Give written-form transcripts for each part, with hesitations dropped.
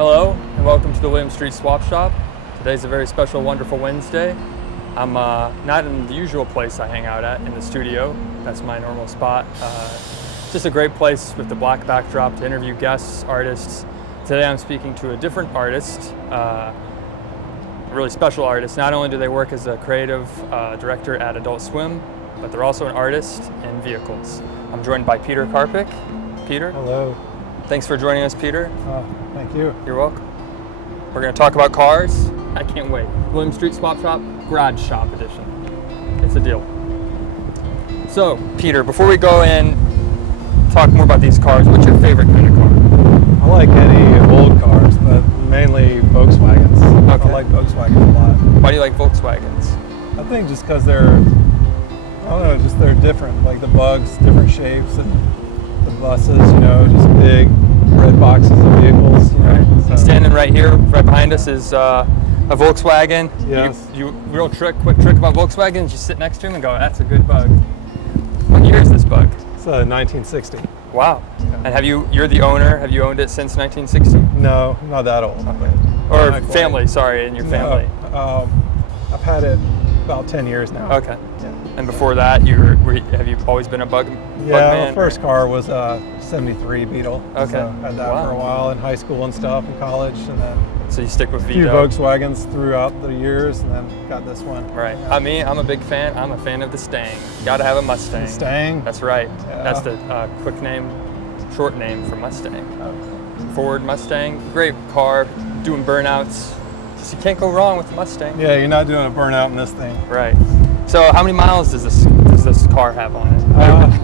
Hello and welcome to the Williams Street Swap Shop. Today's a very special, wonderful Wednesday. I'm not in the usual place I hang out at, in the studio. That's my normal spot. Just a great place with the black backdrop to interview guests, artists. Today I'm speaking to a different artist, a really special artist. Not only do they work as a creative director at Adult Swim, but they're also an artist in vehicles. I'm joined by Peter Karpik. Peter. Hello. Thanks for joining us, Peter. Thank you. You're welcome. We're going to talk about cars. I can't wait. Williams Street Swap Shop, Garage Shop Edition. It's a deal. So, Peter, before we go in, talk more about these cars, what's your favorite kind of car? I like any old cars, but mainly Volkswagens. Okay. I like Volkswagens a lot. Why do you like Volkswagens? I think just because they're, I don't know, just they're different. Like the bugs, different shapes, and the buses, just big red boxes of vehicles. Right. So standing right here, right behind us is a Volkswagen. Yes. You quick trick about Volkswagens, you sit next to him and go, that's a good bug. What year is this bug? It's a 1960. Wow. Yeah. And you're the owner, have you owned it since 1960? No, not that old. Or Not quite. family, sorry, in your family. No, I've had it about 10 years now. Okay. Yeah. And before that, have you always been a bug Yeah, man? the first car was a 73 Beetle. Okay. So I had that Wow. for a while in high school and stuff, in college, and then So you stick with a few Vito. Volkswagens throughout the years, and then got this one. Right. I'm a big fan. I'm a fan of the Stang. Got to have a Mustang. Stang. That's right. Yeah. That's the short name for Mustang. Ford Mustang. Great car. Doing burnouts. Just, you can't go wrong with the Mustang. Yeah, you're not doing a burnout in this thing. Right. So how many miles does this car have on it?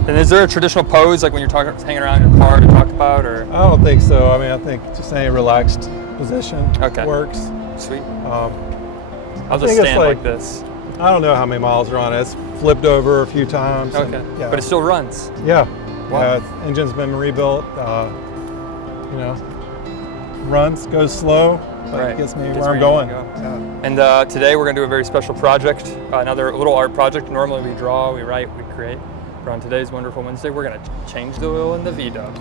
And is there a traditional pose, like when you're hanging around in your car, to talk about, or? I don't think so. I mean, I think just any relaxed position works. Sweet. I'll I'll just stand like this. I don't know how many miles are on it. It's flipped over a few times. Okay. And, yeah. But it still runs. Yeah. Wow. Yeah, engine's been rebuilt. Runs, goes slow, but Right. gets me Gets where I'm where you going. wanna go. Yeah. And today we're going to do a very special project, another little art project. Normally we draw, we write, we create. But on today's wonderful Wednesday, we're going to change the oil in the V-Dub.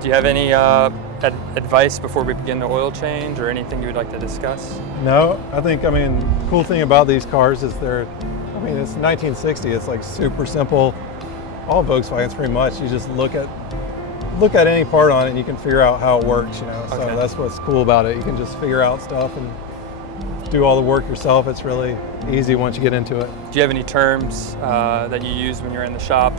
Do you have any advice before we begin the oil change, or anything you would like to discuss? No, the cool thing about these cars is it's 1960. It's like super simple. All Volkswagens pretty much. You just look at any part on it and you can figure out how it works, So Okay. that's what's cool about it. You can just figure out stuff and do all the work yourself. It's really easy once you get into it. Do you have any terms that you use when you're in the shop,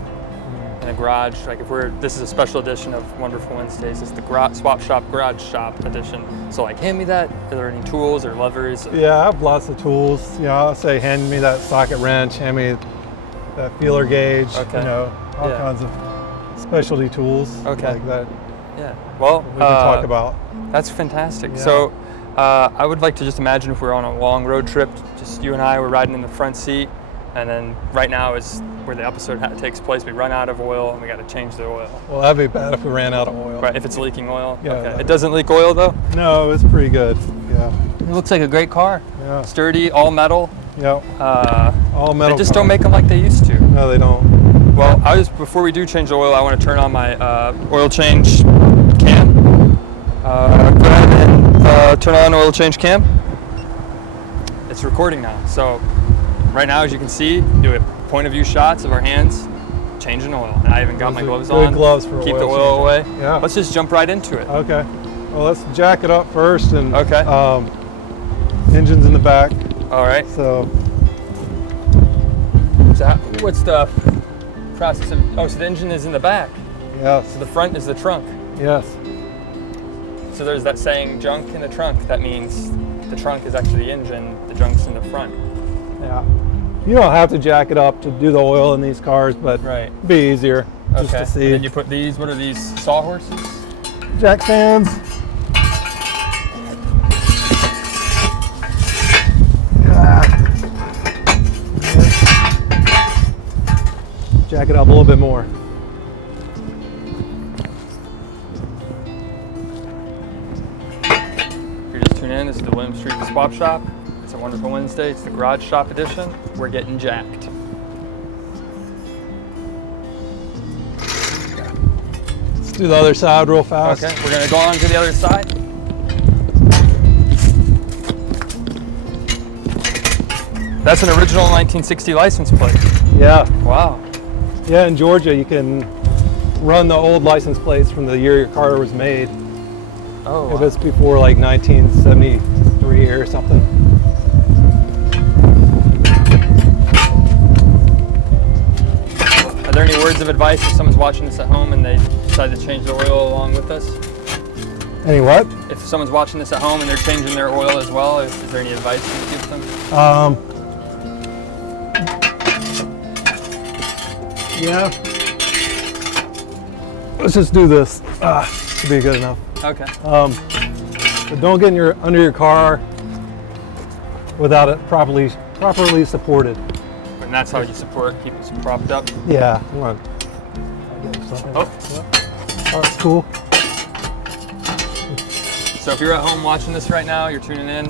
in a garage? Like this is a special edition of Wonderful Wednesdays. It's the Swap Shop Garage Shop edition. So like, hand me that. Are there any tools or levers? Yeah, I have lots of tools. I'll say, hand me that socket wrench, hand me that feeler gauge, Okay. all Yeah. kinds of specialty tools Okay. like that Yeah. Well, we can talk about. That's fantastic. Yeah. So I would like to just imagine if we're on a long road trip, just you and I, we're riding in the front seat, and then right now is where the episode takes place. We run out of oil and we got to change the oil. Well, that'd be bad if we ran out of oil. Right, if it's leaking oil. Yeah, Okay. that- It doesn't leak oil though? No, it's pretty good. Yeah. It looks like a great car. Yeah. Sturdy, all metal. Yeah. All metal. They just don't cars. make them like they used to. No, they don't. Well, before we do change the oil, I want to turn on my oil change cam. Go ahead and turn on oil change cam. It's recording now. So right now, as you can see, do it point of view shots of our hands changing oil. And I even got Those my are gloves good on. gloves for Keep oil the oil away. changing. Yeah. Let's just jump right into it. Okay. Well, let's jack it up first, and Okay. engine's in the back. All right. So What's the process of? Oh, so the engine is in the back. yes, So the front is the trunk. yes. So there's that saying, junk in the trunk. That means the trunk is actually the engine, the junk's in the front. Yeah. You don't have to jack it up to do the oil in these cars, but Right. it'd be easier just Okay. to see. And then you put these, what are these, sawhorses? Jack stands. Jack it up a little bit more. If you're just tuning in, this is the Williams Street Swap Shop. It's a wonderful Wednesday. It's the Garage Shop edition. We're getting jacked. Let's do the other side real fast. Okay, we're gonna go on to the other side. That's an original 1960 license plate. Yeah. Wow. Yeah, in Georgia, you can run the old license plates from the year your car was made. Oh, If it's before like 1973 or something. Are there any words of advice if someone's watching this at home and they decide to change the oil along with us? Any what? If someone's watching this at home and they're changing their oil as well, is there any advice you would give them? Yeah. Let's just do this. Should be good enough. Okay. But don't get under your car without it properly supported. And that's how you support, keep it propped up. Yeah. Come on. Oh. Oh, that's cool. So if you're at home watching this right now, you're tuning in,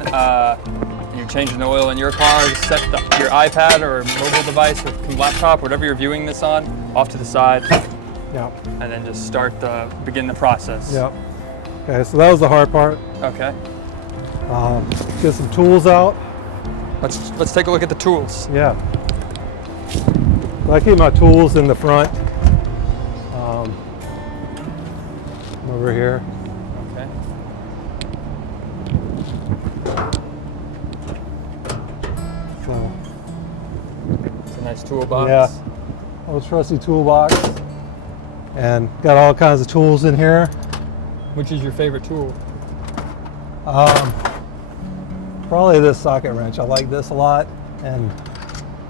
you're changing the oil in your car, just set your iPad or mobile device or laptop, whatever you're viewing this on, off to the side, Yeah. and then just begin the process. Yeah. Okay, so that was the hard part. Okay. Get some tools out. Let's take a look at the tools. Yeah. So I keep my tools in the front. Over here. Okay. So, It's a nice toolbox. yeah. Old trusty toolbox. And got all kinds of tools in here. Which is your favorite tool? Probably this socket wrench. I like this a lot. And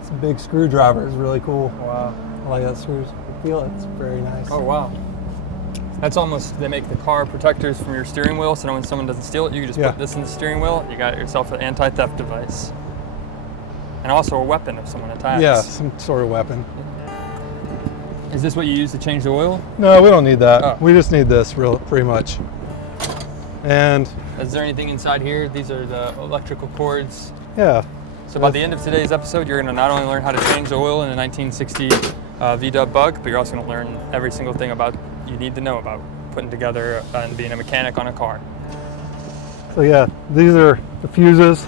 this big screwdriver is really cool. Wow. I like that screw. Feel it. It's very nice. Oh, wow. That's almost, they make the car protectors from your steering wheel, so when someone doesn't steal it, you can just Yeah. put this in the steering wheel, you got yourself an anti-theft device. And also a weapon if someone attacks. Yeah, some sort of weapon. Is this what you use to change the oil? No, we don't need that. Oh. We just need this pretty much. And Is there anything inside here? These are the electrical cords. yeah, So by the end of today's episode, you're going to not only learn how to change the oil in a 1960 V-Dub Bug, but you're also going to learn every single thing you need to know about putting together and being a mechanic on a car. so yeah, these are the fuses.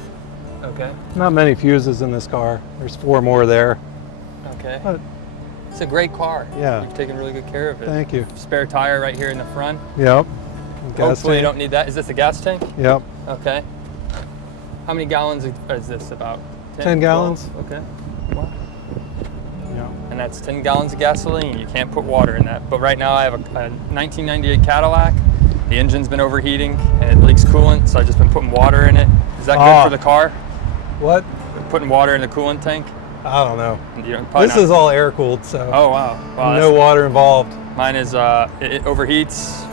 Okay. Not many fuses in this car. There's 4 more there. Okay. But It's a great car. Yeah. You've taken really good care of it. thank you. Spare tire right here in the front. Yep. Gas Hopefully you tank. don't need that. Is this a gas tank? Yep. Okay. How many gallons is this about? 10 gallons. 12? Okay. Wow. Yeah. And that's 10 gallons of gasoline. You can't put water in that. But right now I have a 1998 Cadillac. The engine's been overheating and it leaks coolant, so I've just been putting water in it. Is that good for the car? What? Putting water in the coolant tank? I don't know. Probably This not. is all air cooled, so Oh wow. Wow, no water involved. Mine is, it overheats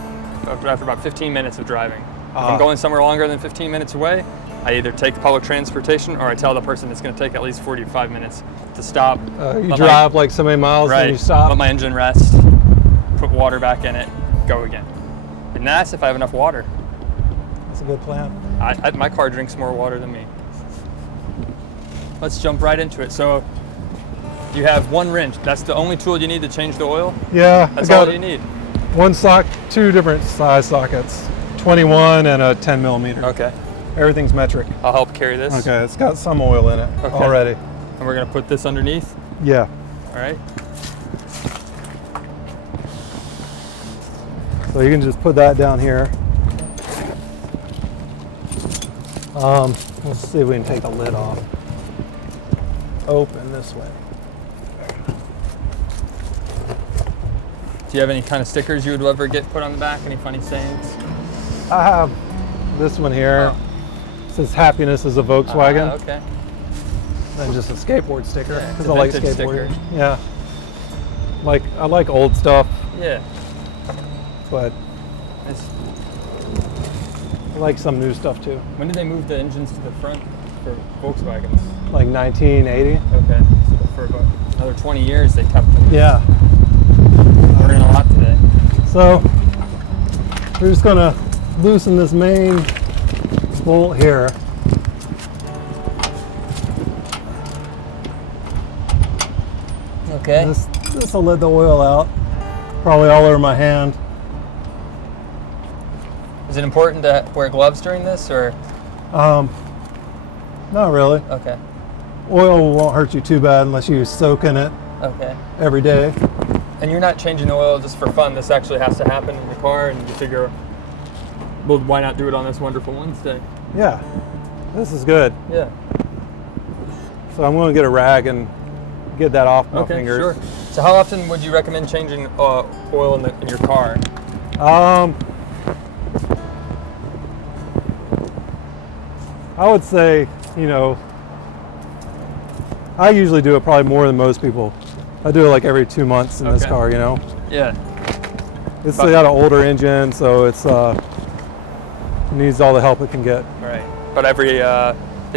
after about 15 minutes of driving. If I'm Ah. going somewhere longer than 15 minutes away, I either take public transportation or I tell the person it's going to take at least 45 minutes to stop. You let drive like so many miles right, and you stop. let my engine rest, put water back in it, go again. And that's if I have enough water. That's a good plan. My car drinks more water than me. Let's jump right into it. So you have one wrench. That's the only tool you need to change the oil? Yeah, That's I got all you need? one sock, 2 different size sockets, 21 and a 10 millimeter. Okay. Everything's metric. I'll help carry this. Okay, it's got some oil in it Okay. already. And we're going to put this underneath. Yeah. All right. So you can just put that down here. Let's see if we can take the lid off. Open this way. Do you have any kind of stickers you would ever get put on the back? Any funny sayings? I have this one here. Oh. It says happiness is a Volkswagen. Okay. And just a skateboard sticker Yeah, it's because a I like vintage skateboarding. sticker. Yeah. I like old stuff, Yeah. but It's, I like some new stuff too. when did they move the engines to the front for Volkswagens? Like 1980. Okay. So for about another 20 years they kept them. Yeah. Learning a lot today. So we're just gonna loosen this main bolt here. Okay. This will let the oil out. Probably all over my hand. Is it important to wear gloves during this or? Not really. Okay. oil won't hurt you too bad unless you soak in it Okay. every day. And you're not changing the oil just for fun. This actually has to happen in the car, and you figure, well, why not do it on this wonderful Wednesday? Yeah, this is good. Yeah. So I'm going to get a rag and get that off my Okay, fingers. sure. So how often would you recommend changing oil in your car? I would say, you know, I usually do it probably more than most people. I do it like every 2 months in this Okay. car, you know. Yeah. It's got an older engine, so it's needs all the help it can get. Right. But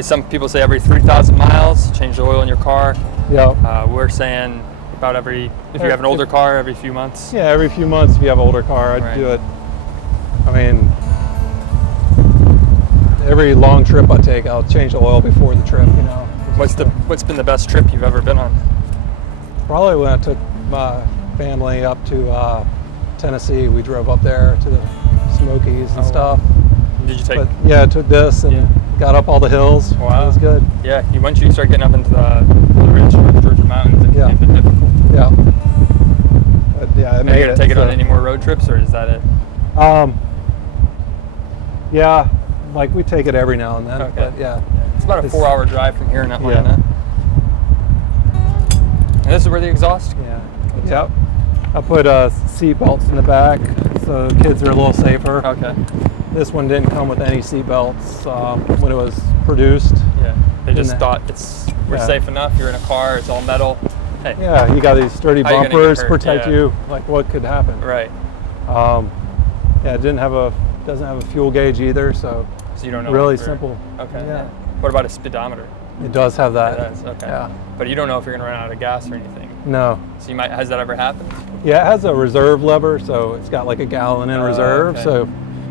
some people say every 3,000 miles, change the oil in your car. Yeah. We're saying about if you have an older car, every few months. Yeah, every few months if you have an older car, I'd Right. do it. I mean, every long trip I take, I'll change the oil before the trip, you know. What's been the best trip you've ever been on? Probably when I took my family up to Tennessee, we drove up there to the Smokies and Oh, wow. stuff. Did you take? But yeah, I took this and Yeah. got up all the hills. Wow. It was good. Yeah. Once you start getting up into the rich Georgia mountains, it Yeah. can be a bit difficult. Yeah. But yeah, I Are made you gonna it. take it on so- any more road trips, or is that it? Yeah, like we take it every now and then. Okay. But yeah. It's about a It's- 4-hour drive from here in Atlanta. And this is where the exhaust. Yeah. Yep. I put seat belts in the back so kids are a little safer. Okay. This one didn't come with any seat belts when it was produced. Yeah. They just And, thought we're yeah. safe enough. You're in a car. It's all metal. Hey. Yeah, you got these sturdy How you gonna get bumpers hurt? protect Yeah. you. Like what could happen? Right. Yeah, it doesn't have a fuel gauge either, so So you don't know. really if you're- simple. Okay. Yeah. What about a speedometer? It does have that. It does. Okay. Yeah. But you don't know if you're gonna run out of gas or anything. No. So has that ever happened? Yeah, it has a reserve lever, so it's got like a gallon in reserve. okay. So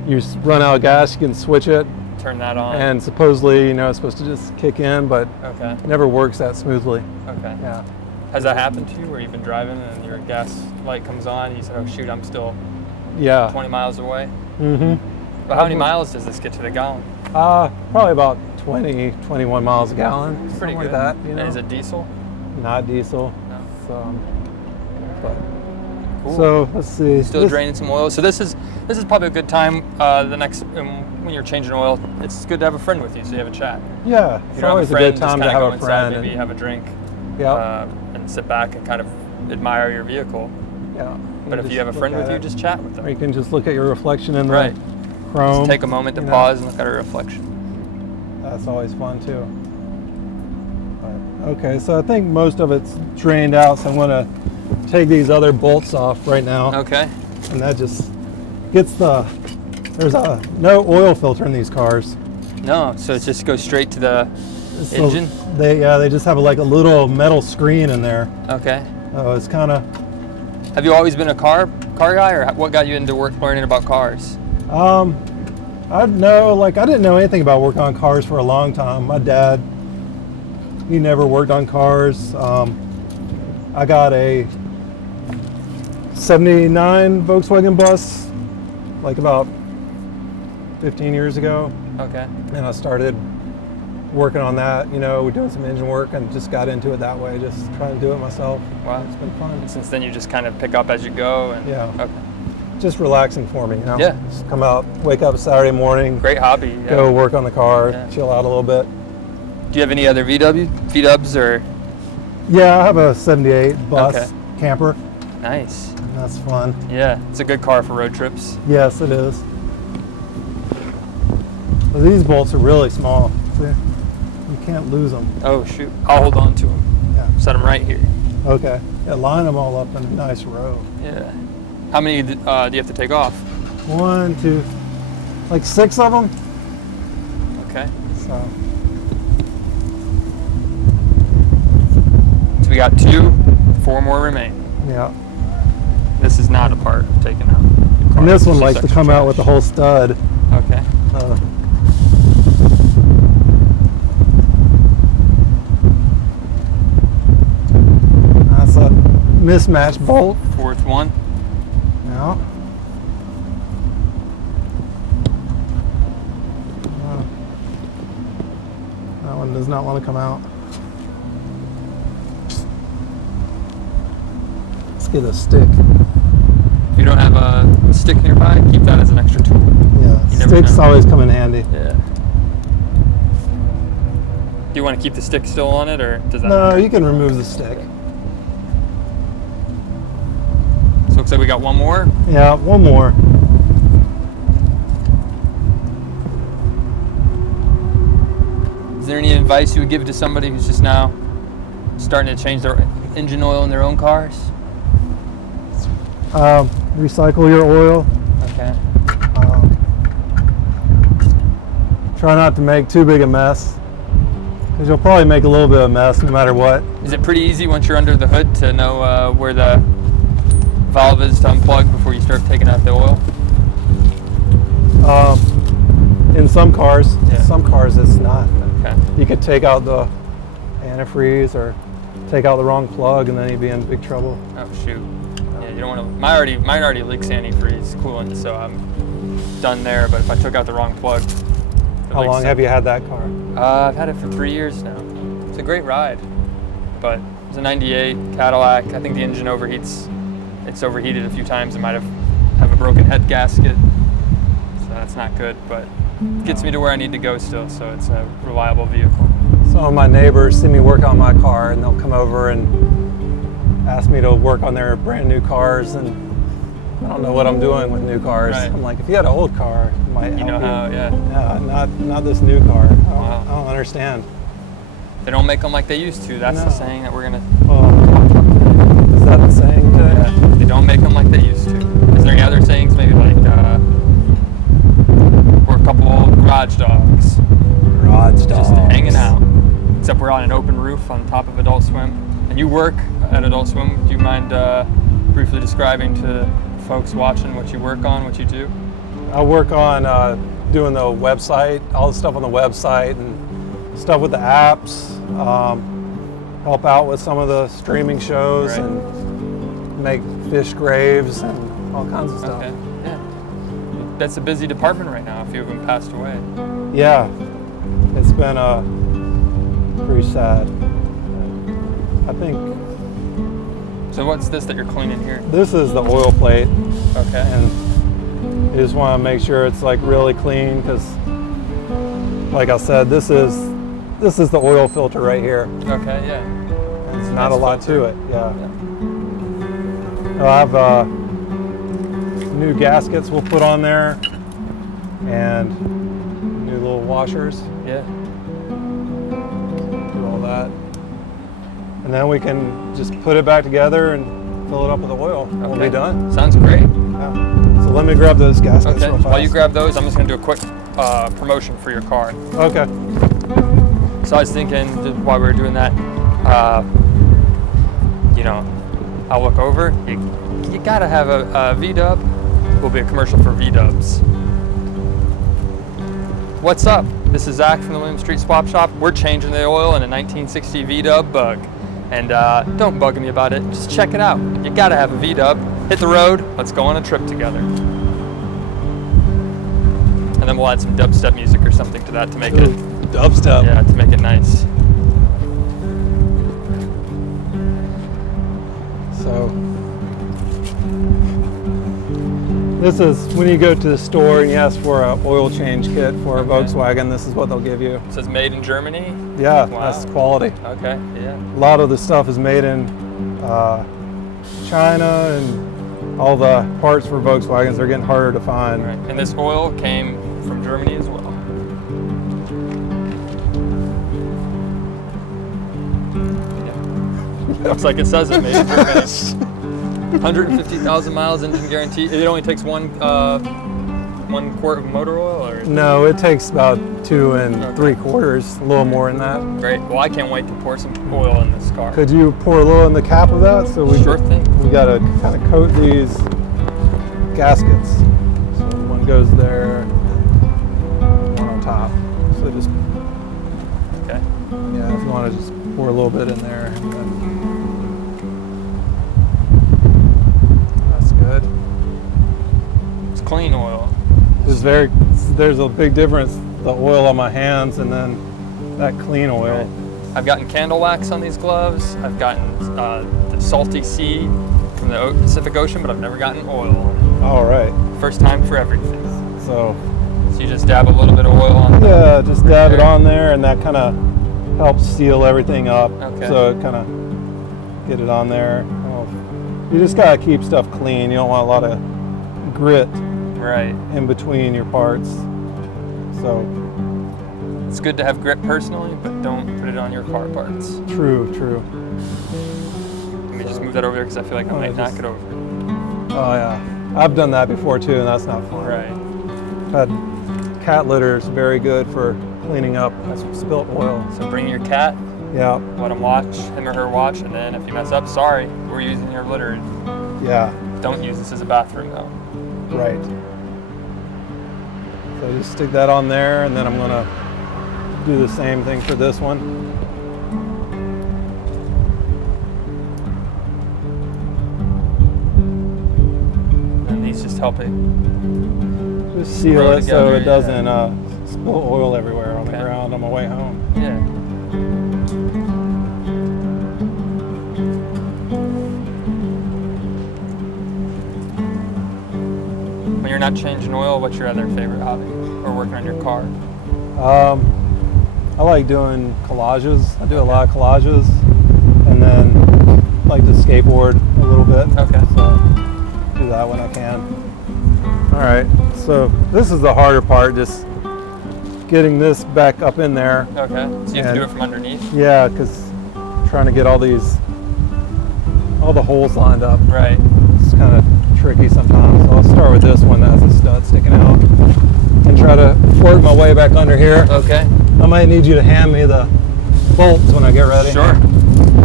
you run out of gas, you can switch it, Turn that on. and supposedly, it's supposed to just kick in, but Okay. it never works that smoothly. Okay. Yeah. Has that happened to you, where you've been driving and your gas light comes on, and you said, "Oh shoot, I'm still Yeah. 20 miles away"? Mm-hmm. But how many miles does this get to the gallon? Probably about 20, 21 miles a gallon. It's pretty something good. like that. And is it diesel? Not diesel. No. So, but, Cool. so let's see. Still This- draining some oil. So this is probably a good time. When you're changing oil, it's good to have a friend with you, so you have a chat. Yeah, If it's you don't always have a a good friend, time just to kinda have go a inside, friend. maybe have a drink, Yeah. and sit back and kind of admire your vehicle. Yeah. But if you have a friend with you, just chat with Or them. you can just look at your reflection in Right. the chrome. Just take a moment to you know. pause and look at a reflection. That's always fun too. But, okay, so I think most of it's drained out, so I'm going to take these other bolts off right now. Okay. And that just gets there's no oil filter in these cars. No, so it just goes straight to the So engine? They just have like a little metal screen in there. Okay. It's kind of Have you always been a car guy, or what got you into learning about cars? I didn't know anything about working on cars for a long time. My dad, he never worked on cars. I got a 79 Volkswagen bus like about 15 years ago, Okay. and I started working on that, we're doing some engine work and just got into it that way, just trying to do it myself. Wow. It's been fun. And since then, you just kind of pick up as you go. And, Yeah. Okay. Just relaxing for me, Yeah. Just come out, wake up Saturday morning, Great hobby. Yeah. go work on the car, Yeah. chill out a little bit. Do you have any other V-dubs or? Yeah, I have a 78 bus Okay. camper, Nice. and that's fun. Yeah, it's a good car for road trips. Yes, it is. But these bolts are really small. See? You can't lose them. Oh shoot! I'll hold on to them. Yeah. Set them right here. Okay. Yeah, line them all up in a nice row. Yeah. How many do you have to take off? 1, 2, like 6 of them. Okay. So So we got 2, 4 more remain. yeah. This is not a part of taking out. your car. And this one It's just likes to extra come out with the trash. whole stud. Okay. Uh, that's a mismatched bolt. 4th one. Yeah. That one does not want to come out. get a stick. If you don't have a stick nearby, keep that as an extra tool. Yeah, You never sticks know. always come in handy. Yeah. Do you want to keep the stick still on it, or does that No, matter? you can remove the stick. So looks like we got one more. Yeah, one more. Is there any advice you would give to somebody who's just now starting to change their engine oil in their own cars? Recycle your oil. Okay. Try not to make too big a mess, because you'll probably make a little bit of a mess no matter what. Is it pretty easy once you're under the hood to know where the valve is to unplug before you start taking out the oil? In some cars, Yeah. it's not. Okay. You could take out the antifreeze or take out the wrong plug, and then you'd be in big trouble. Oh shoot. Yeah, you don't want to. Mine already leaks antifreeze coolant, so I'm done there. But if I took out the wrong plug, How long have you had that car? I've had it for 3 years now. It's a great ride, but it's a '98 Cadillac. I think the engine overheats. It's overheated a few times. It might have a broken head gasket, so that's not good. But it gets me to where I need to go still, so it's a reliable vehicle. Some of my neighbors see me work on my car, and they'll come over and ask me to work on their brand new cars, and I don't know what I'm doing with new cars. Right. I'm like, if you had an old car, it might help You know how? Yeah. Yeah, not this new car. Wow. I don't understand. They don't make them like they used to. That's the No. saying that we're gonna. Is that the saying today? Yeah, they don't make them like they used to. Is there any other sayings? Maybe like we're a couple old garage dogs Garage just dogs. hanging out. Except we're on an open roof on top of Adult Swim, and you work at Adult Swim. Do you mind briefly describing to folks watching what you work on, what you do? I work on doing the website, all the stuff on the website, and stuff with the apps. Help out with some of the streaming shows, Right. and make fish graves and all kinds of stuff. Okay. Yeah. That's a busy department right now. A few of them passed away. Yeah, it's been pretty sad. I think So what's this that you're cleaning here? this is the oil plate, Okay. and you just want to make sure it's like really clean, because, like I said, this is the oil filter right here. Okay. Yeah. It's not a Nice lot filter. to it. Yeah. I'll have new gaskets we'll put on there, and new little washers. Yeah. Do all that, and then we can just put it back together and fill it up with oil. We'll Okay. be done. Sounds great. Yeah. So let me grab those gaskets Okay. real fast. While you grab those, I'm just gonna do a quick promotion for your car. Okay. So I was thinking just while we were doing that, I'll look over. You gotta have a V-Dub. Will be a commercial for V-Dubs. What's up? This is Zach from the William Street Swap Shop. We're changing the oil in a 1960 V-Dub Bug. And don't bug me about it. Just check it out. You gotta have a V-Dub. Hit the road. Let's go on a trip together. And then we'll add some dubstep music or something to that to make it, Dubstep. yeah, to make it nice. So this is when you go to the store and you ask for an oil change kit for a Okay. Volkswagen. This is what they'll give you. It says made in Germany. Yeah, Wow. that's quality. Okay, yeah. A lot of the stuff is made in China, and all the parts for Volkswagens are getting harder to find. Right. And this oil came from Germany as well. Yeah. Looks like it says it made in Germany. 150,000 miles engine guarantee. It only takes one quart of motor oil, or No, it takes about 2 3/4, a little more than that. great. Well, I can't wait to pour some oil in this car. Could you pour a little in the cap of that? So we Sure thing. We gotta kind of coat these gaskets. So one goes there, one on top. So just, Okay. yeah, if you want to just pour a little bit in there. And then that's good. It's clean oil. There's a big difference, the oil on my hands and then that clean oil. Right. I've gotten candle wax on these gloves. I've gotten the Salty Sea from the Pacific Ocean, but I've never gotten oil. All right. First time for everything. So So you just dab a little bit of oil on the yeah, just dab it on there, and that kind of helps seal everything up. Okay. So it kind of get it on there. Well, you just gotta keep stuff clean. You don't want a lot of grit Right. in between your parts. So It's good to have grit personally, but don't put it on your car parts. true. Let me just move that over there because I feel like I might knock it over. Oh yeah, I've done that before too, and that's not fun. Right. Had cat litter is very good for cleaning up spilt oil. So bring your cat, Yeah, let him watch, him or her watch, and then if you mess up, sorry, we're using your litter. yeah, Don't use this as a bathroom though. right. So just stick that on there, and then I'm gonna do the same thing for this one. And these just help it. Just seal Roll it so together, it doesn't spill oil everywhere on the Okay. ground on my way home. Yeah. When you're not changing oil, what's your other favorite hobby? Or working on your car? I like doing collages. I do a lot of collages, and then like to skateboard a little bit. Okay. So do that when I can. All right. So this is the harder part, just getting this back up in there. Okay. So you have to And- do it from underneath? Yeah, because trying to get all the holes lined up. Right. It's kind of tricky sometimes. So I'll start with this one that has a stud sticking out and try to work my way back under here. Okay. I might need you to hand me the bolts when I get ready. Sure.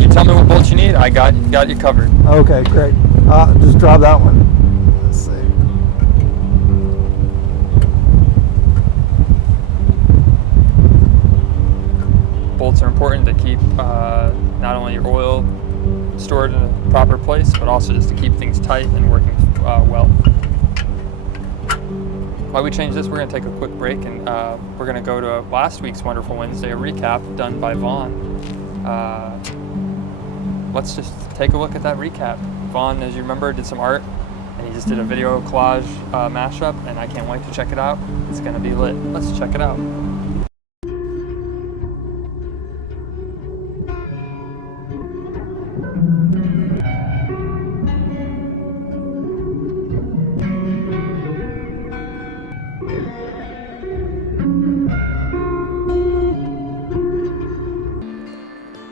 You tell me what bolts you need. I got you covered. Okay, great. Just drop that one. Let's see. Bolts are important to keep not only your oil stored in a proper place, but also just to keep things tight and working well. While we change this, we're going to take a quick break, and we're going to go to last week's Wonderful Wednesday, a recap done by Vaughn. Let's just take a look at that recap. Vaughn, as you remember, did some art, and he just did a video collage mashup, and I can't wait to check it out. It's going to be lit. Let's check it out.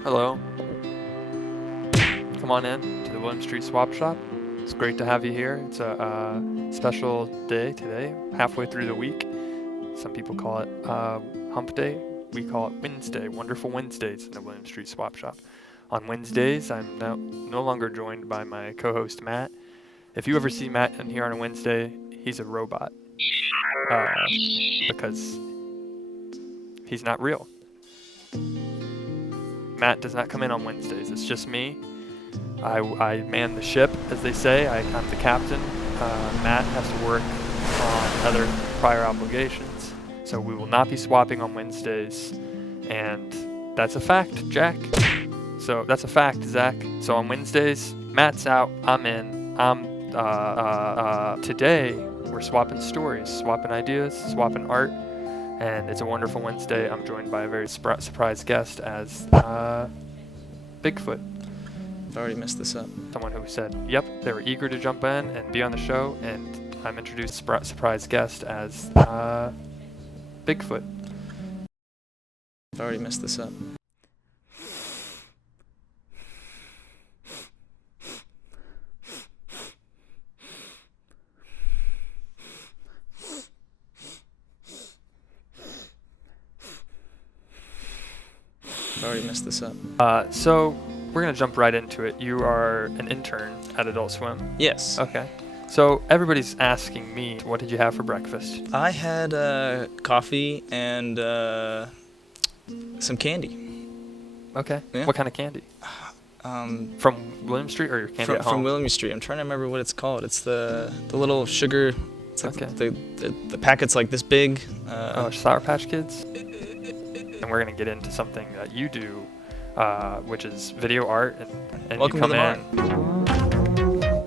Hello. Come on in to the William Street Swap Shop. It's great to have you here. It's a special day today, halfway through the week. Some people call it Hump Day. We call it Wednesday, Wonderful Wednesdays in the William Street Swap Shop. On Wednesdays, I'm no longer joined by my co-host Matt. If you ever see Matt in here on a Wednesday, he's a robot because he's not real. Matt does not come in on Wednesdays. It's just me. I man the ship, as they say. I'm the captain. Matt has to work on other prior obligations, so we will not be swapping on Wednesdays, and that's a fact, Jack. So that's a fact, Zach. So on Wednesdays, Matt's out. I'm in. Today we're swapping stories, swapping ideas, swapping art. And it's a wonderful Wednesday. I'm joined by a very surprise guest as Bigfoot. I've already messed this up. Someone who said, yep, they were eager to jump in and be on the show. And I'm introduced surprise guest as Bigfoot. I've already messed this up. I've already messed this up. So we're going to jump right into it. You are an intern at Adult Swim. Yes. Okay. So everybody's asking me, what did you have for breakfast? I had coffee and some candy. Okay. Yeah. What kind of candy? From William Street or your candy at home? From William Street. I'm trying to remember what it's called. It's the little sugar. It's like Okay. the packet's like this big. Sour Patch Kids. And we're going to get into something that you do, which is video art. And Welcome you to come the in.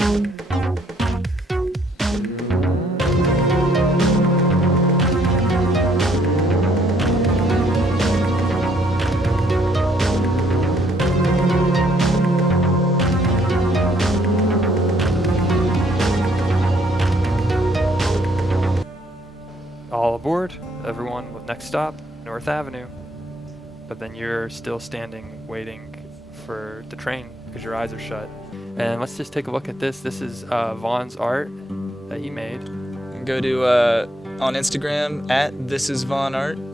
everyone with next stop, North Avenue. But then you're still standing waiting for the train because your eyes are shut. And let's just take a look at this. This is Vaughn's art that he made. Go to on Instagram at thisisvaughnart.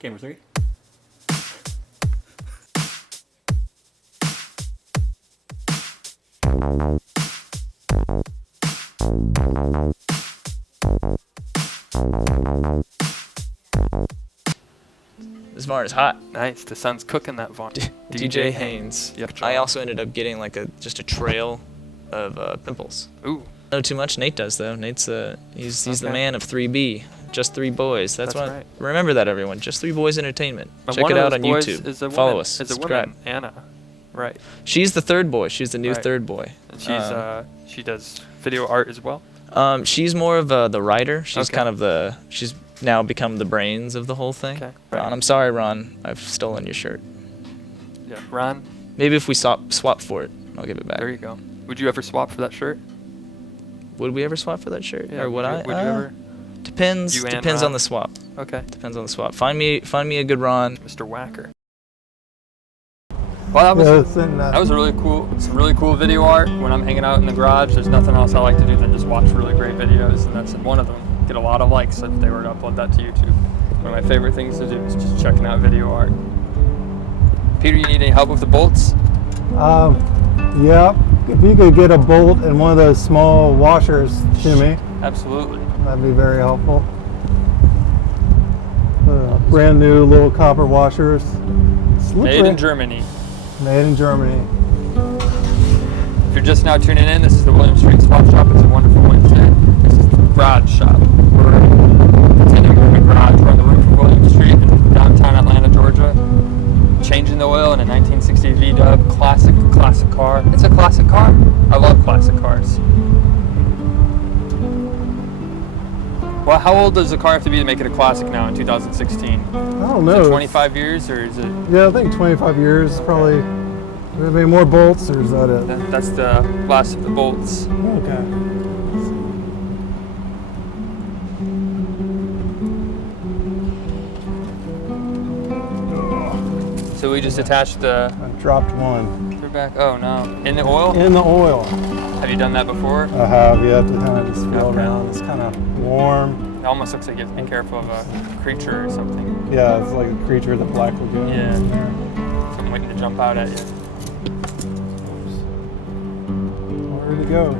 Camera 3. This Vaughn is hot. Nice. The sun's cooking that Vaughn. DJ Haynes. Yep. I also ended up getting like just a trail of pimples. Ooh. Know too much. Nate does though. Nate's he's the Okay. man of 3B. Just 3 boys. That's what. right. Remember that, everyone. Just 3 boys entertainment. And Check one it of out those on boys YouTube. Is a Follow woman. us. Is a Subscribe. woman, Anna. Right. She's the third boy. She's the new Right. third boy. And she does video art as well. She's more of the writer. She's Okay. kind of she's now become the brains of the whole thing. Okay. Ron, I'm sorry, Ron. I've stolen your shirt. Yeah. Ron, Maybe if we swap for it, I'll give it back. there you go. Would you ever swap for that shirt? Would we ever swap for that shirt? Yeah, Or would I? Would you ever? Depends. You and Depends on Ron? the swap. Okay. Depends on the swap. Find me a good Ron. Mr. Whacker. Well, that was some really cool video art. When I'm hanging out in the garage, there's nothing else I like to do than just watch really great videos, and that's one of them. Get a lot of likes if they were to upload that to YouTube. One of my favorite things to do is just checking out video art. Peter, you need any help with the bolts? Yeah, if you could get a bolt and one of those small washers to me, Absolutely. that'd be very helpful. Brand new little copper washers. Made in Germany. Made in Germany. If you're just now tuning in, this is the William Street Swap Shop. It's a wonderful Wednesday. This is the garage shop. We're continuing the garage. We're on the roof of William Street in downtown Atlanta, Georgia. Changing the oil in a 1960 V-Dub. Classic car. It's a classic car. I love classic cars. Well, how old does a car have to be to make it a classic now in 2016? I don't Is know. it 25 years or is it? Yeah, I think 25 years probably. Maybe more bolts, or is that it? That's the last of the bolts. Okay. So we just attached the I dropped one back. Oh no! In the oil? in the oil. Have you done that before? I have. You have to kind of just feel Okay. around. It's kind of warm. It almost looks like you have to be careful of a creature or something. Yeah, it's like a creature of the Black Lagoon. Yeah. Something waiting to jump out at you. Where to go?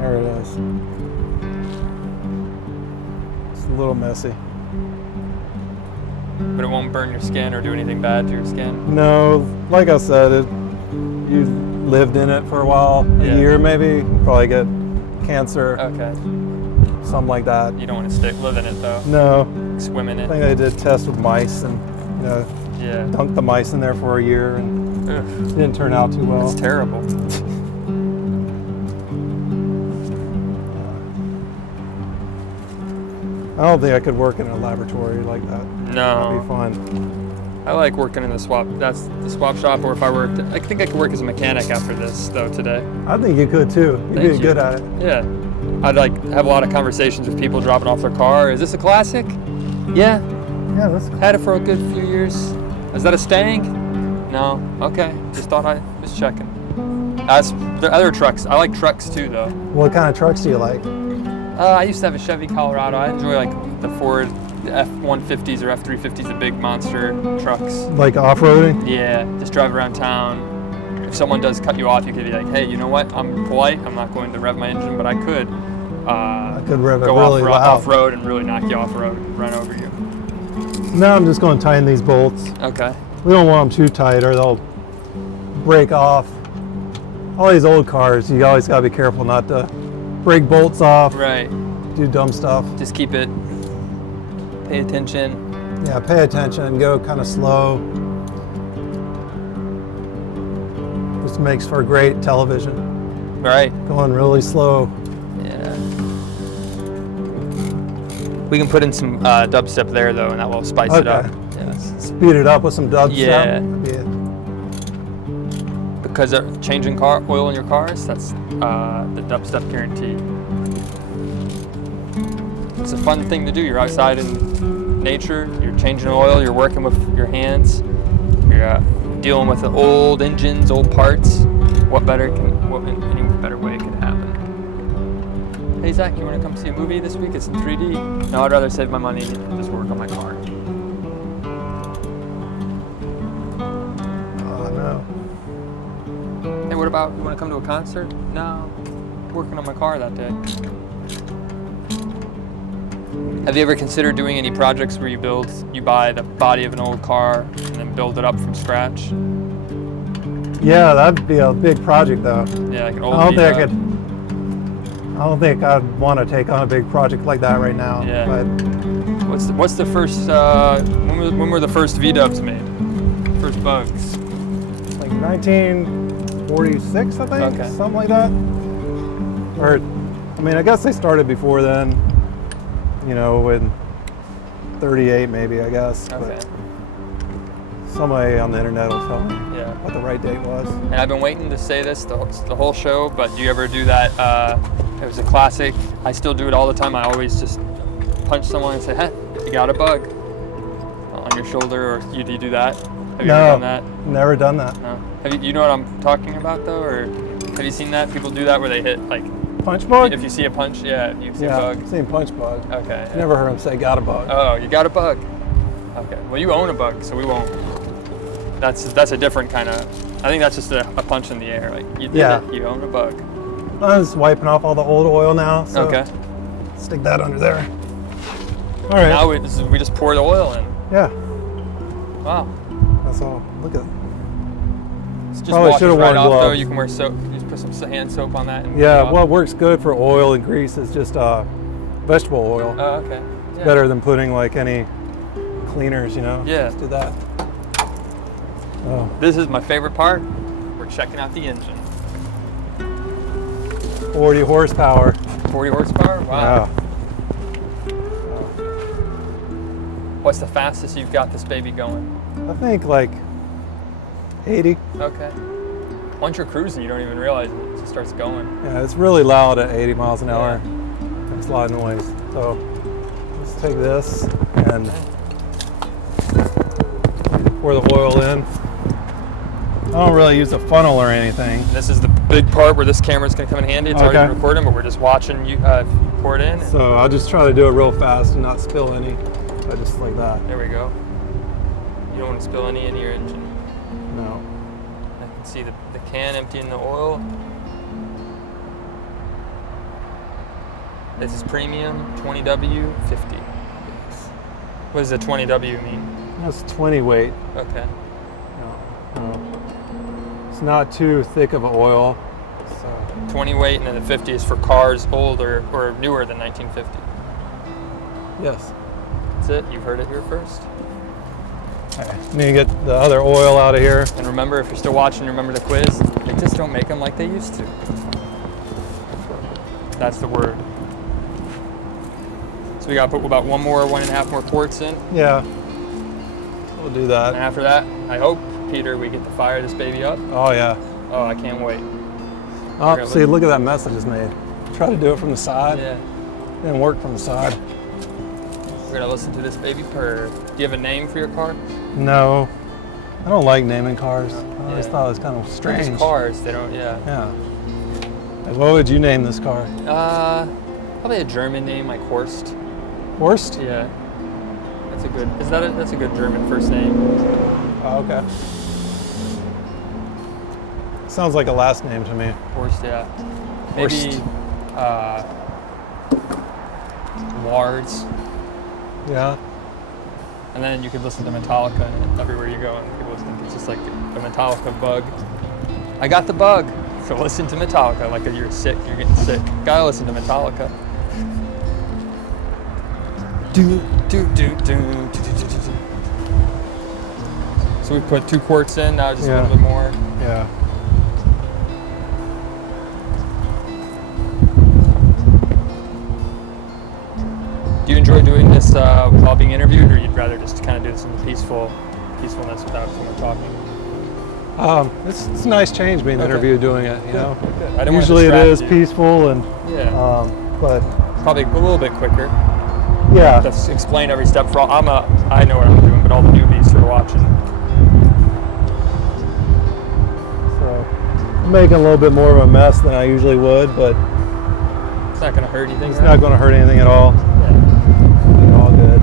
There it is. It's a little messy. But it won't burn your skin or do anything bad to your skin. No, like I said, you lived in it for a while, Yeah. a year maybe, you probably get cancer, Okay. something like that. You don't want to live in it though. No, Swim in I it. think they did tests with mice and Yeah. dunked the mice in there for a year and Ugh, it didn't turn out too well. it's terrible. I don't think I could work in a laboratory like that. That'd No. be fun. I like working in the swap. That's the swap shop. Or if I worked, I think I could work as a mechanic after this though today. I think you could too. You'd Thank be you. good at it. Yeah. I'd like have a lot of conversations with people dropping off their car. Is this a classic? Yeah. Yeah, that's Had it for a good few years. Is that a Stang? No. Okay. Just thought I was checking. That's the other trucks. I like trucks too, though. What kind of trucks do you like? I used to have a Chevy Colorado. I enjoy like the Ford F-150s or F-350s, the big monster trucks. Like off-roading? Yeah. Just drive around town. If someone does cut you off, you could be like, hey, you know what? I'm polite. I'm not going to rev my engine, but I could. I could rev it Go really loud. off-road and really knock you off-road and run over you. Now I'm just going to tighten these bolts. Okay. We don't want them too tight or they'll break off. All these old cars, you always got to be careful not to break bolts off, Right. do dumb stuff. Just keep it. Pay attention. Yeah, pay attention, go kind of slow. This makes for great television. Right. Going really slow. Yeah. We can put in some dubstep there though, and that will spice it up. Okay. Yes. Speed it up with some dubstep. Yeah. Yeah. The because of changing car oil in your cars, that's the Dubstep guarantee. It's a fun thing to do. You're outside in nature, you're changing oil, you're working with your hands, you're dealing with the old engines, old parts. What any better way could happen? Hey Zach, you want to come see a movie this week? It's in 3D. No, I'd rather save my money and just work on my car. Oh no. Hey, what about, you want to come to a concert? No, working on my car that day. Have you ever considered doing any projects where you buy the body of an old car and then build it up from scratch? Yeah, that'd be a big project though. Yeah, like an old I don't think beat-up. I don't think I'd want to take on a big project like that right now. Yeah. But What's the first, when were the first V-dubs made? First bugs? like 1946, I think, Okay. something like that. Or, I mean, I guess they started before then. You know, in 38 maybe, I guess. Okay. But somebody on the internet will tell me Yeah. what the right date was. And I've been waiting to say this the whole show, but do you ever do that? It was a classic. I still do it all the time. I always just punch someone and say, "Hey, you got a bug," on your shoulder, or you do that? Have you ever done that? Never done that. No. You know what I'm talking about though, or have you seen that? People do that where they hit like, Punch bug? if you see a punch, yeah, you see a Yeah, bug. seen punch bug. Okay. yeah. Never heard him say got a bug. Oh, you got a bug. Okay. Well, you own a bug, so we won't. That's a different kind of. I think that's just a punch in the air. Like you did Yeah. it. You own a bug. I'm just wiping off all the old oil now. So Okay. stick that under there. All right. Now we just pour the oil in. Yeah, Wow. that's all. Look at. It's just Probably washes should've right worn off though. gloves. You can wear soap. You just put some hand soap on that. And Yeah, clean it what off. works good for oil and grease is just vegetable oil. Oh, okay. Yeah. Better than putting like any cleaners, you know? Yeah. Just do that. Oh, This is my favorite part. We're checking out the engine. 40 horsepower. 40 horsepower. Wow. Yeah. What's the fastest you've got this baby going? I think like 80. Okay. Once you're cruising, you don't even realize it. It just starts going. Yeah, it's really loud at 80 miles an hour. Makes a lot of noise. So let's take this and pour the oil in. I don't really use a funnel or anything. This is the big part where this camera's gonna come in handy. It's already Okay. been recording, but we're just watching you pour it in. So I'll just try to do it real fast and not spill any. I just like that. There we go. You don't want to spill any into your engine. No. I can see the can emptying the oil. This is premium 20W50. What does the 20W mean? That's 20 weight. Okay. No. It's not too thick of an oil. So 20 weight, and then the 50 is for cars older or newer than 1950. yes. That's it. You've heard it here first. Okay. Need to get the other oil out of here. And remember, if you're still watching, remember the quiz. They just don't make them like they used to. That's the word. So we got to put about 1.5 more quarts in. Yeah. We'll do And that. after that, I hope, Peter, we get to fire this baby up. Oh yeah. Oh, I can't wait. Oh, Okay, see, look at that mess I just made. Try to do it from the side. Yeah. Didn't work from the side. We're going to listen to this baby purr. Do you have a name for your car? No. I don't like naming cars. I always Yeah. thought it was kind of They're strange. just cars. They don't, yeah. Yeah. Like, what would you name this car? Probably a German name like Horst. Horst? Yeah. That's a good German first name. Oh, okay. Sounds like a last name to me. Horst, yeah. Maybe Horst. Wards. Yeah. And then you could listen to Metallica everywhere you go, and people think it's just like a Metallica bug. I got the bug, so listen to Metallica. Like you're sick, you're getting sick. Gotta listen to Metallica. Do do do do do do do do. So we put 2 quarts in. Now just a Yeah. little bit more. Yeah. Do you enjoy doing this while being interviewed, or you'd rather just kind of do this in the peacefulness without someone talking? It's a nice change being interviewed doing it. You know, Good. I didn't want to usually it distract is you. peaceful and Yeah. but Probably a little bit quicker. yeah. Just explain every step for all. I know what I'm doing, but all the newbies who are watching. So I'm making a little bit more of a mess than I usually would, but It's not going to hurt anything. it's not going to hurt anything at all. Yeah. It'll be all good.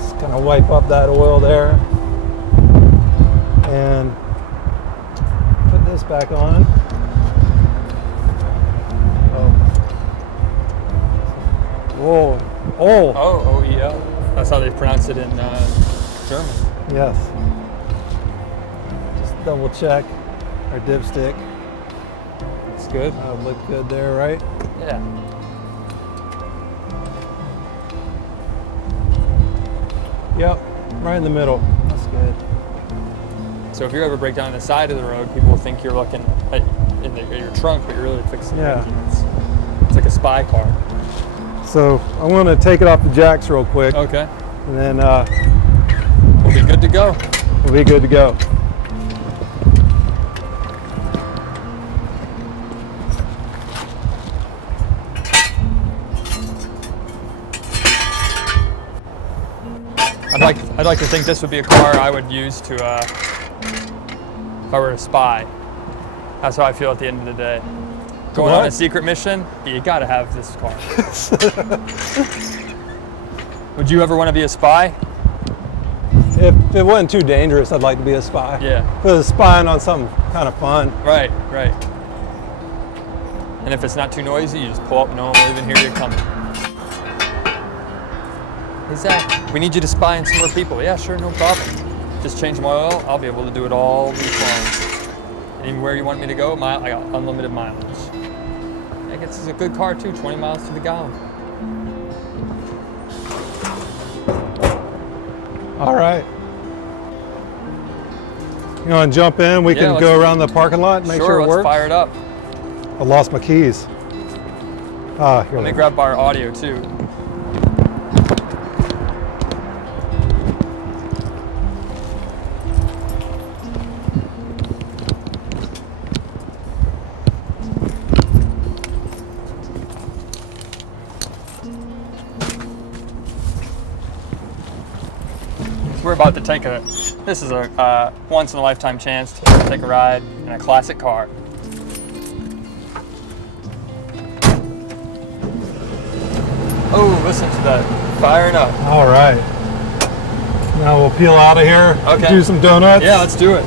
Just kind of wipe up that oil there and put this back on. Whoa. Oh. Oh, OEL. That's how they pronounce it in German. Yes. Just double check our dipstick. It's good. Look good there, right? Yeah. Yep. Right in the middle. That's good. So if you ever break down on the side of the road, people will think you're looking at your trunk, but you're really fixing the Yeah. engine. It's like a spy car. So I want to take it off the jacks real quick, Okay. and then We'll be good to go. we'll be good to go. I'd like to think this would be a car I would use to if I were to spy. That's how I feel at the end of the day. Going on a What? secret mission, you gotta have this car. Would you ever want to be a spy? If it wasn't too dangerous, I'd like to be a spy. Yeah. If it was spying on something kind of fun. Right, right. And if it's not too noisy, you just pull up, no one will even hear you coming. Hey Zach, we need you to spy on some more people. Yeah, sure, no problem. Just change my oil, I'll be able to do it all week long. And anywhere you want me to go, I got unlimited mileage. I guess it's a good car too, 20 miles to the gallon. All right. You want to jump in? We Yeah, can let's- go around the parking lot and make sure it let's works. fire it up. I lost my keys. Ah, here Let me they are. grab our audio too. We're about to take this is a once in a lifetime chance to take a ride in a classic car. Oh, listen to that, firing up. All right. Now we'll peel out of here. Okay. Do some donuts. Yeah, let's do it.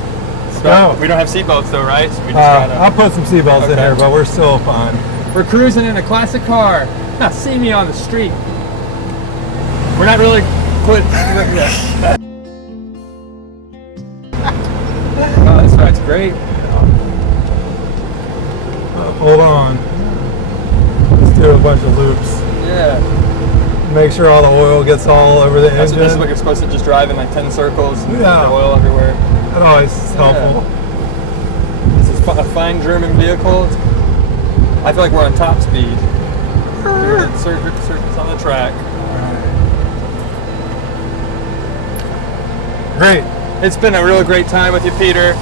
go. We don't have seatbelts though, right? So we just gotta. I'll put some seatbelts in Okay. here, but we're still fine. We're cruising in a classic car. See me on the street. We're not really put. Oh, this ride's great. Hold on. Let's do a bunch of loops. Yeah. Make sure all the oil gets all over the That's engine. what this is like. You're supposed to just drive in like 10 circles and Yeah. put oil everywhere. That always is helpful. This is a fine German vehicle. I feel like we're on top speed. Doing circuits on the track. Great. It's been a really great time with you, Peter.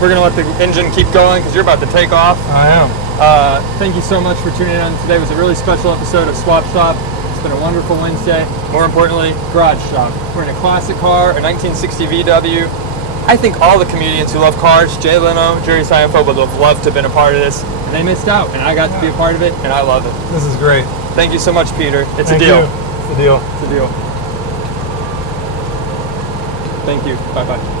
We're gonna let the engine keep going because you're about to take off. I am. Thank you so much for tuning in. Today was a really special episode of Swap Shop. It's been a wonderful Wednesday. More importantly, Garage Shop. We're in a classic car, a 1960 VW. I think all the comedians who love cars, Jay Leno, Jerry Seinfeld, would have loved to have been a part of this. And they missed out, and I got to be a part of it, and I love it. This is great. Thank you so much, Peter. It's Thank a deal. you. It's a deal. It's a deal. Thank you. Bye-bye.